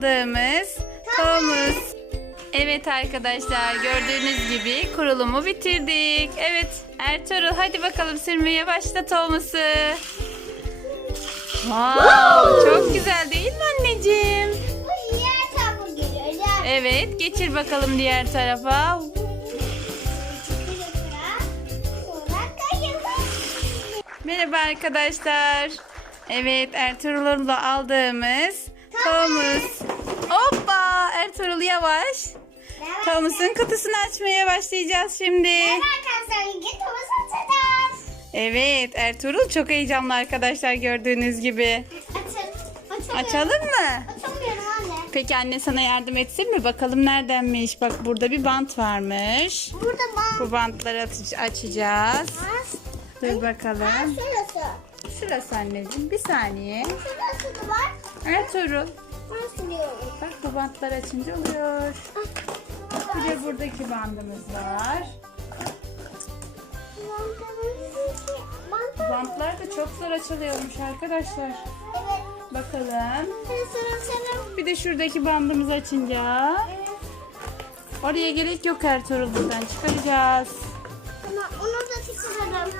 aldığımız tohumuz. Evet arkadaşlar gördüğünüz gibi kurulumu bitirdik. Evet Ertuğrul hadi bakalım sürmeye başla tohumusu. Wow, çok güzel değil mi anneciğim? Bu diğer tarafa geliyor. Ya. Evet geçir bakalım diğer tarafa. Merhaba arkadaşlar. Evet Ertuğrul'la aldığımız tohumuz. Ertuğrul yavaş. Tohumuzun kutusunu açmaya başlayacağız şimdi. Evet arkadaşlar açacağız. Evet Ertuğrul çok heyecanlı arkadaşlar gördüğünüz gibi. Açın. Açamıyorum. Açalım mı? Açamıyorum anne. Peki anne sana yardım etsin mi? Bakalım neredenmiş. Bak burada bir bant varmış. Burada bant Bu bantları atış- açacağız. var. Dur Aa, bakalım. şurası. Şurası anneciğim. Bir saniye. Şurası da var. Ertuğrul. Bak bu bantlar açınca oluyor. Bir de buradaki bandımız var. Bant. Bantlar da çok zor açılıyormuş arkadaşlar. Evet. Bakalım. Bir de şuradaki bandımızı açınca. Oraya gerek yok Ertuğrul buradan çıkaracağız. Ama onu da çıkaralım.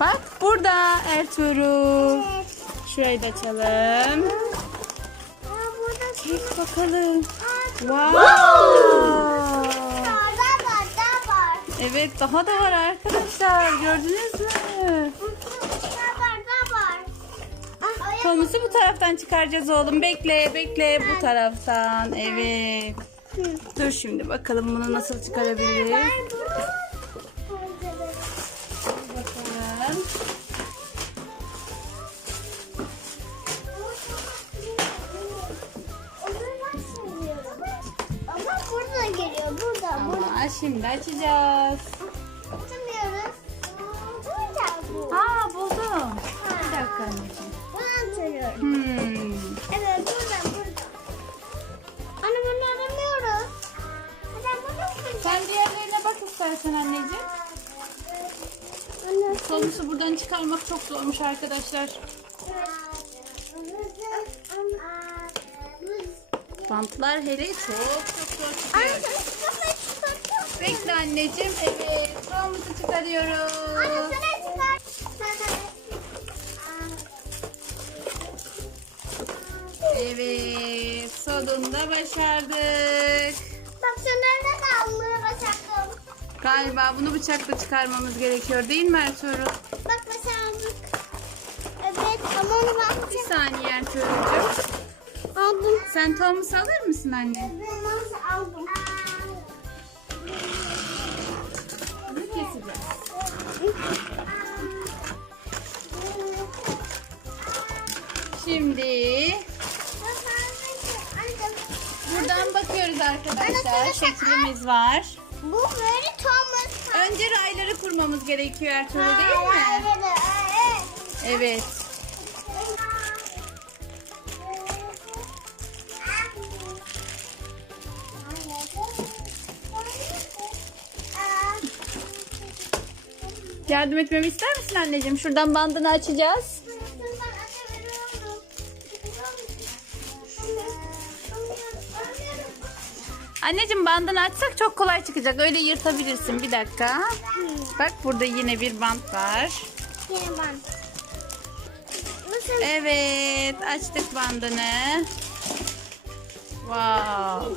Bak burada Ertuğrul. Şurayı da açalım. Çek bakalım. Wow. Evet daha da var arkadaşlar. Gördünüz mü? Tomusu bu taraftan çıkaracağız oğlum. Bekle bekle bu taraftan. Evet. Dur şimdi bakalım bunu nasıl çıkarabiliriz. Şimdi açacağız. Açamıyoruz. Burada bu. Aa buldum. Bir dakika anneciğim. Bunu açıyorum. Hmm. Evet, burada, burada. Anne bunu aramıyoruz. Hadi bunu açacağız. Sen diğerlerine bak istersen anneciğim. Anne. Tomusu buradan çıkarmak çok zormuş arkadaşlar. Bantlar hele çok çok zor Anne çıkıyor. çıkartıyorsun. Bekle anneciğim. Evet. Anne çıkarıyoruz. sen çıkar. Evet. Sonunda başardık. Bak şunları da almaya başladım. Galiba bunu bıçakla çıkarmamız gerekiyor değil mi Ertuğrul? Bak başardık. Evet ama onu ben Bir saniye Ertuğrul'cum. aldım. Sen Thomas alır mısın anne? Nasıl arkadaşlar. Şeklimiz var. Bu böyle Thomas. Önce rayları kurmamız gerekiyor Ertuğrul değil mi? Evet. Yardım etmemi ister misin anneciğim? Şuradan bandını açacağız. Anneciğim bandını açsak çok kolay çıkacak. Öyle yırtabilirsin. Bir dakika. Bak burada yine bir bant var. Yine ben. Nasıl? Evet, açtık bandını. Wow.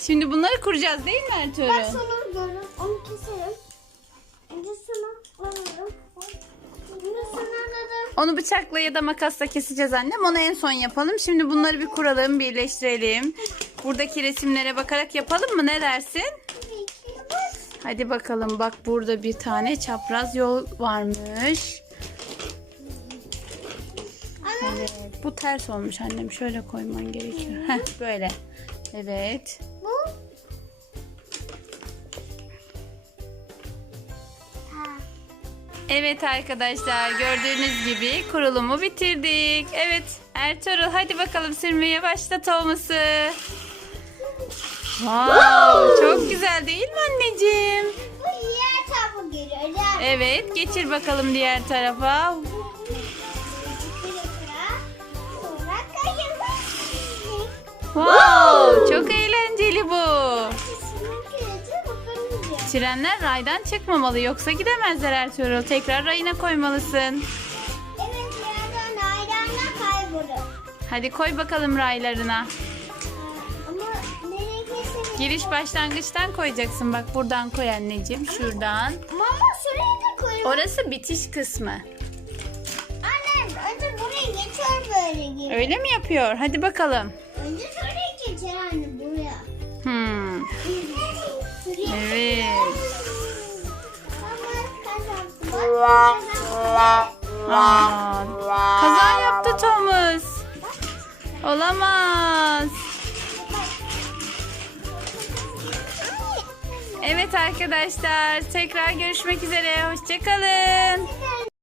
Şimdi bunları kuracağız değil mi Ertuğrul? şunu görün. Onu keserim. Onu bıçakla ya da makasla keseceğiz annem. Onu en son yapalım. Şimdi bunları bir kuralım, birleştirelim. Buradaki resimlere bakarak yapalım mı? Ne dersin? Hadi bakalım. Bak burada bir tane çapraz yol varmış. Evet. Bu ters olmuş annem. Şöyle koyman gerekiyor. Heh, böyle. Evet. Evet arkadaşlar gördüğünüz gibi kurulumu bitirdik. Evet Ertuğrul hadi bakalım sürmeye başla Thomas'ı. Wow, çok güzel değil mi anneciğim? Bu iyi. Evet geçir bakalım diğer tarafa. Wow Trenler raydan çıkmamalı yoksa gidemezler Ertuğrul. Tekrar rayına koymalısın. Evet yerden ayranla kaybolur. Hadi koy bakalım raylarına. Ama nereye keselim? Giriş başlangıçtan koyacaksın. Bak buradan koy anneciğim. Şuradan. Mama şuraya da koyalım. Orası bitiş kısmı. Anne önce buraya geçer böyle gibi. Öyle mi yapıyor? Hadi bakalım. Önce şuraya geçer anne Ama kazandım. Aa, kaza yaptı Thomas. Olamaz. Evet arkadaşlar tekrar görüşmek üzere. Hoşçakalın.